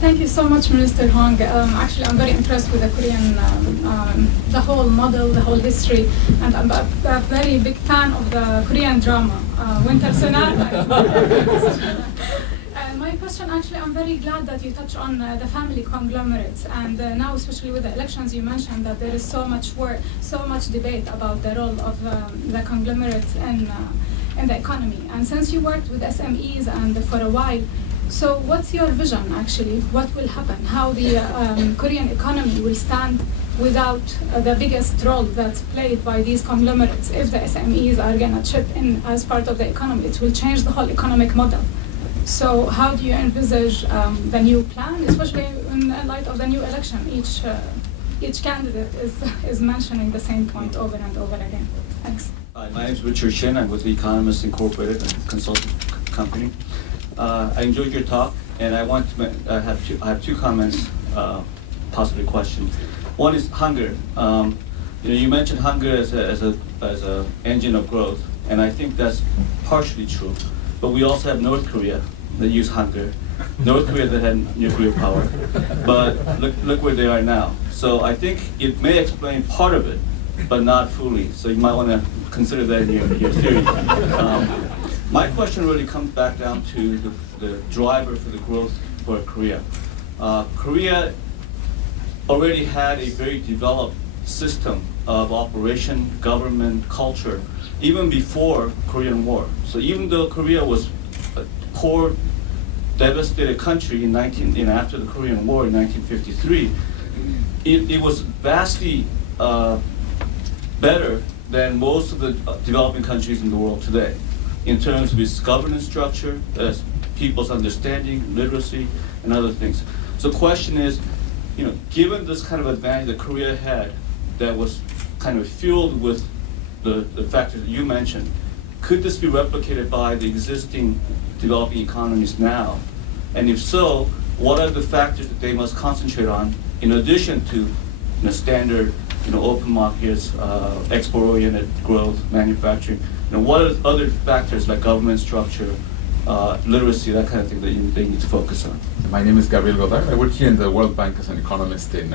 Thank you so much, Minister Hong. Actually, I'm very impressed with the Korean, the whole model, the whole history, and I'm a very big fan of the Korean drama, Winter Sonata. My question, actually, I'm very glad that you touched on the family conglomerates, and now, especially with the elections, you mentioned that there is so much work, so much debate about the role of the conglomerates in the economy. And since you worked with SMEs and for a while, so what's your vision, actually? What will happen? How the Korean economy will stand without the biggest role that's played by these conglomerates? If the SMEs are going to chip in as part of the economy, it will change the whole economic model. So how do you envisage the new plan, especially in light of the new election? Each candidate is mentioning the same point over and over again. Thanks. Hi, my name is Richard Shin. I'm with The Economist Incorporated, a consulting company. I enjoyed your talk, and I have two comments, possibly a question. One is hunger. You mentioned hunger as a engine of growth, and I think that's partially true. But we also have North Korea that use hunger, North Korea that had nuclear power. But look where they are now. So I think it may explain part of it, but not fully. So you might want to consider that in your theory. My question really comes back down to the driver for the growth for Korea. Korea already had a very developed system of operation, government, culture, even before Korean War. So even though Korea was a poor, devastated country after the Korean War in 1953, it was vastly better than most of the developing countries in the world today, in terms of its governance structure, people's understanding, literacy, and other things. So the question is, given this kind of advantage that Korea had that was kind of fueled with the factors that you mentioned, could this be replicated by the existing developing economies now? And if so, what are the factors that they must concentrate on in addition to standard open markets, export-oriented growth, manufacturing? What are other factors like government structure, literacy, that kind of thing that they need to focus on? My name is Gabriel Godard. I work here in the World Bank as an economist in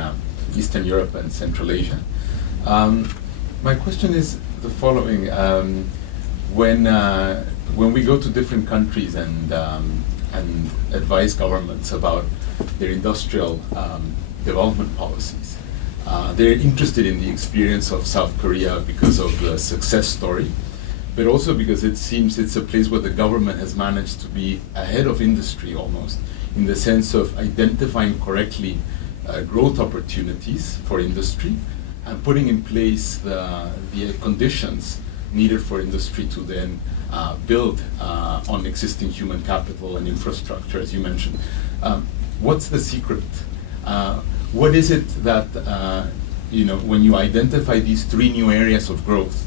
Eastern Europe and Central Asia. My question is the following. When we go to different countries and advise governments about their industrial development policies, they're interested in the experience of South Korea because of the success story, but also because it seems it's a place where the government has managed to be ahead of industry almost, in the sense of identifying correctly growth opportunities for industry and putting in place the conditions needed for industry to then build on existing human capital and infrastructure, as you mentioned. What's the secret? What is it that, when you identify these three new areas of growth,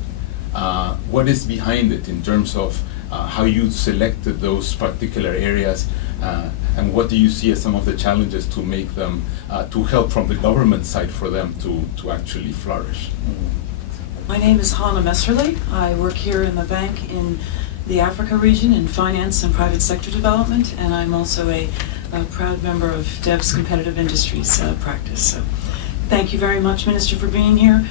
what is behind it in terms of how you selected those particular areas, and what do you see as some of the challenges to make them, to help from the government side for them to actually flourish? My name is Hannah Messerly. I work here in the bank in the Africa region in finance and private sector development, and I'm also a proud member of DEV's competitive industries practice. So thank you very much, Minister, for being here.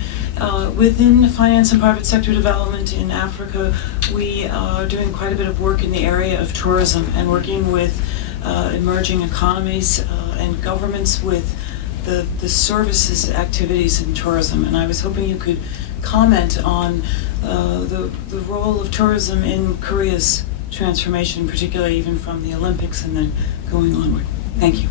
Within finance and private sector development in Africa, we are doing quite a bit of work in the area of tourism and working with emerging economies and governments with the services activities in tourism. And I was hoping you could comment on the role of tourism in Korea's transformation, particularly even from the Olympics and then going onward. Thank you.